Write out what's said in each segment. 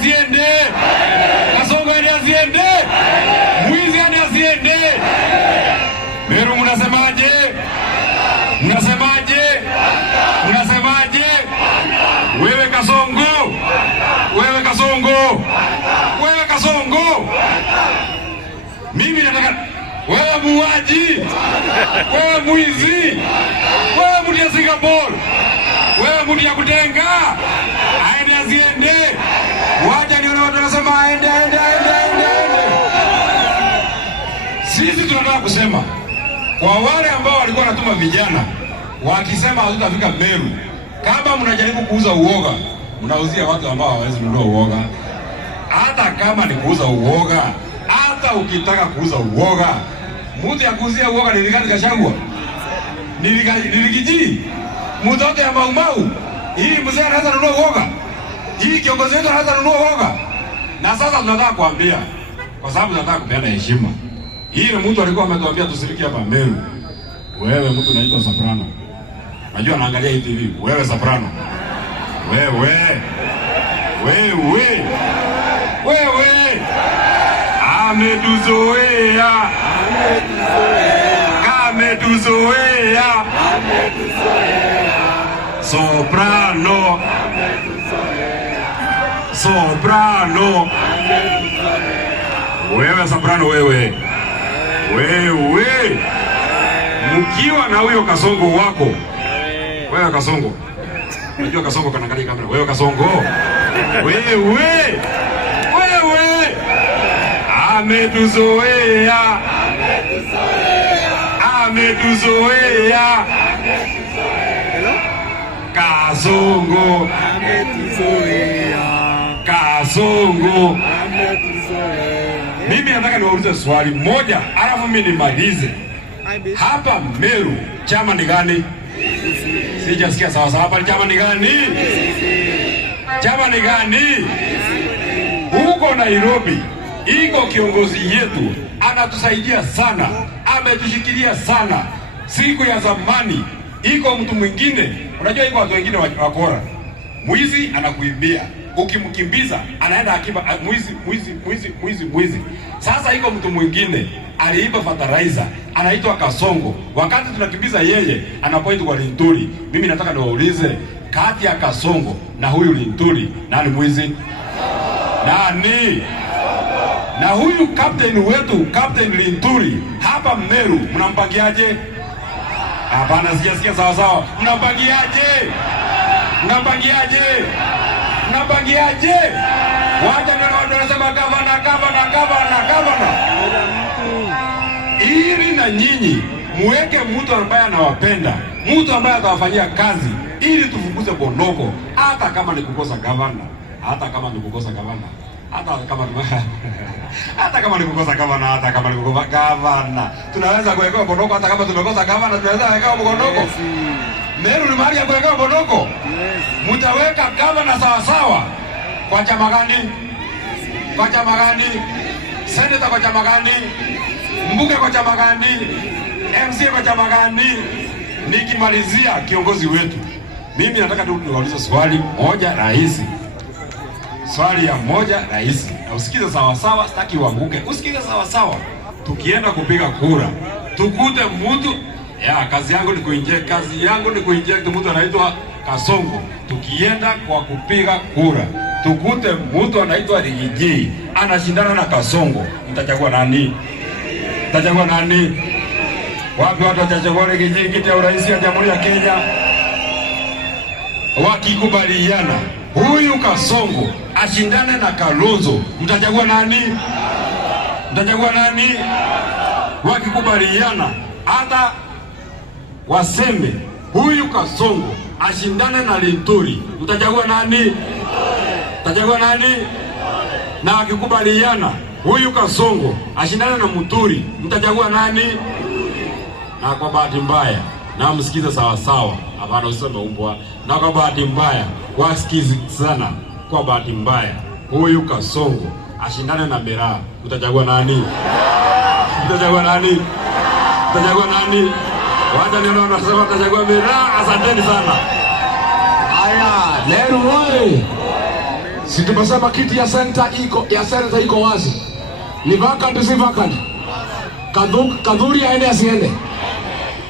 asiende? Kasongo ende asiende? Mwizi ende asiende? Meru mnasemaje? Mnasemaje? Mnasemaje? Wewe Kasongo! Wewe Kasongo! Wewe Kasongo! Mimi nataka wewe muuaji! Wewe mwizi! Wewe mtu ya Singapore! Wewe mtu ya kutenga! Aende asiende! Wacha nione watu wanasema aende. Sisi tunataka kusema kwa wale ambao walikuwa wanatuma vijana wakisema hatutafika Meru, kama mnajaribu kuuza uoga, mnauzia watu ambao hawawezi kununua uoga. Hata kama ni kuuza uoga, hata ukitaka kuuza uoga, mtu ya kuuzia uoga ni Rigathi Gachagua, ni Rigiji, mtoto ya Maumau. Hii mzee anaweza kununua uoga? Hii kiongozi wetu anaweza kununua uoga? Na sasa tunataka kuambia, kwa sababu tunataka kupeana heshima. Hii mtu alikuwa ametuambia tusiriki hapa Meru. Wewe mtu unaitwa Soprano. Najua naangalia hii TV. Wewe Soprano. Wewe. Ametuzoea. Soprano. Wewe Soprano wewe. Mkiwa na huyo Kasongo wako. Wewe Kasongo. Unajua Kasongo kanaangalia kamera. Wewe Kasongo. Wewe. Ametuzoea. Kasongo. Mimi nataka niwaulize swali moja, alafu mimi nimalize. Hapa Meru chama ni gani? Sijasikia sawa. Hapa chama ni gani? Chama ni gani? Huko Nairobi iko kiongozi yetu, anatusaidia sana, ametushikilia sana. Siku ya zamani iko mtu mwingine, unajua iko watu wengine wakora. Mwizi anakuibia, ukimkimbiza anaenda akiba. Mwizi. Sasa iko mtu mwingine aliiba fertilizer, anaitwa Kasongo. Wakati tunakimbiza yeye, anapoitwa kwa Linturi. Mimi nataka niwaulize, kati ya Kasongo na huyu Linturi, nani mwizi? Nani? Na huyu captain wetu, Captain Linturi, hapa Meru, mnampangiaje? Hapana, sijasikia sawa. Mnampangiaje? Wacha ndio wanasema gavana. Ili na nyinyi muweke mtu ambaye anawapenda, mtu ambaye atawafanyia kazi, ili tufukuze Bonoko, hata kama ni kukosa gavana, hata kama ni kukosa gavana, tunaweza kuweka Bonoko. Hata kama tumekosa gavana, tunaweza kuweka Bonoko. Meru ni mahali ya kuweka Bonoko. Mtaweka gavana sawa. Kwa chama gani? Senator kwa chama gani? Mbunge kwa chama gani? MCA kwa chama gani? Nikimalizia kiongozi wetu, mimi nataka tu niwaulize swali moja rahisi. Na usikize sawa, sitaki uanguke. Usikize sawa. Tukienda kupiga kura, tukute mtu kazi yangu ni kuinject mtu anaitwa Kasongo. Tukienda kwa kupiga kura, tukute mtu anaitwa Rigiji anashindana na Kasongo, mtachagua nani? Wapi watu watachagua Rigiji kiti ya urais ya Jamhuri ya Kenya? Wakikubaliana huyu Kasongo ashindane na Kalonzo, mtachagua nani? Wakikubaliana hata waseme huyu Kasongo ashindane na Linturi, mtachagua nani? Na wakikubaliana huyu Kasongo ashindane na Muturi, mtachagua nani? Na kwa bahati mbaya, na msikize sawa, hapana useme umbwa. Na kwa bahati mbaya, wasikize sana. Kwa bahati mbaya, huyu Kasongo ashindane na Miraa, mtachagua nani? Wacha neno nasema mtachagua Miraa. Asanteni sana. Haya, Meru wewe. Si tumesema kiti ya senator iko wazi. Ni vacant si vacant? Kadhuri aende asiende?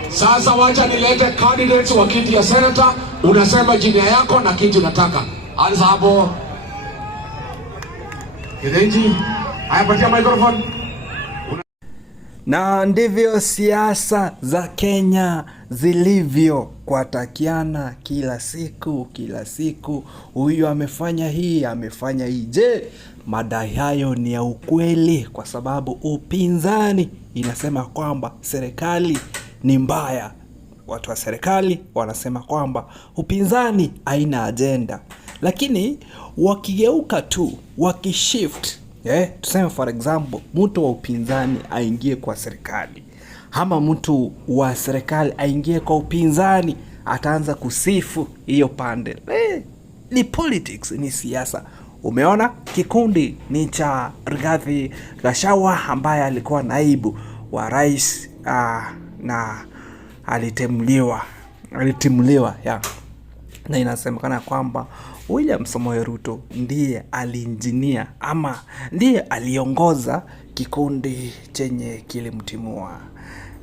Sasa wacha nilete candidates wa kiti ya senator, unasema jina yako na kiti unataka. Anza hapo. Kidenji, ayapatia microphone. Na ndivyo siasa za Kenya zilivyo, kuatakiana kila siku, huyu amefanya hii. Je, madai hayo ni ya ukweli? Kwa sababu upinzani inasema kwamba serikali ni mbaya. Watu wa serikali wanasema kwamba upinzani haina agenda. Lakini wakigeuka tu, wakishift, tuseme for example, mtu wa upinzani aingie kwa serikali, ama mtu wa serikali aingie kwa upinzani, ataanza kusifu hiyo pande. Ni politics, ni siasa. Umeona kikundi ni cha Rigathi Gachagua ambaye alikuwa naibu wa rais na alitimuliwa na inasemekana kwamba William Samoei Ruto ndiye aliinjinia ama ndiye aliongoza kikundi chenye kilimtimua,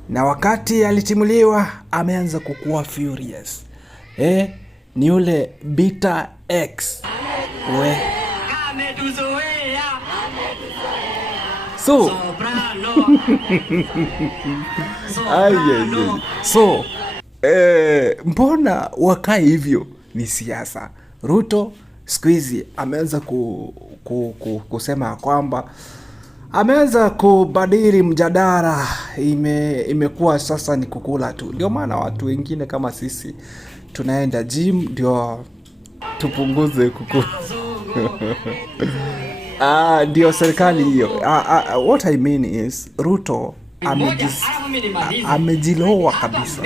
na wakati alitimuliwa ameanza kukua furious. Ni ule Beta X so mbona wakai hivyo? Ni siasa. Ruto siku hizi ameanza kusema kwamba ameanza kubadili mjadala, imekuwa sasa ni kukula tu. Ndio maana watu wengine kama sisi tunaenda gym ndio tupunguze kukula. Ndio serikali hiyo. What I mean is Ruto amejiloa kabisa.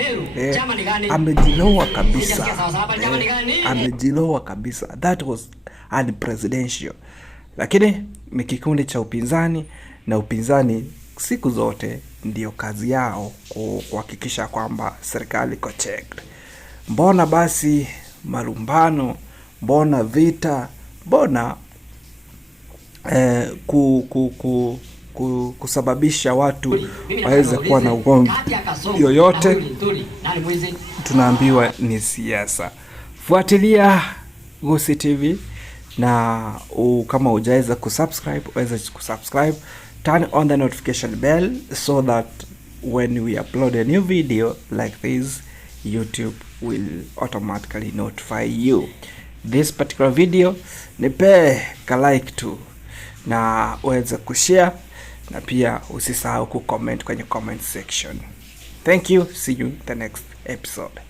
Amejiloa kabisa. That was unpresidential. Lakini ni kikundi cha upinzani, na upinzani siku zote ndio kazi yao kuhakikisha kwamba serikali iko checked. Mbona basi malumbano, mbona vita, mbona kusababisha watu waweze kuwa na ugomvi yoyote? Tunaambiwa ni siasa. Fuatilia Gusii TV, na kama hujaweza kusubscribe, uweze kusubscribe, turn on the notification bell so that when we upload a new video like this, YouTube will automatically notify you. This particular video, nipe ka like tu, na uweze kushare, na pia usisahau kucomment kwenye comment section. Thank you. See you in the next episode.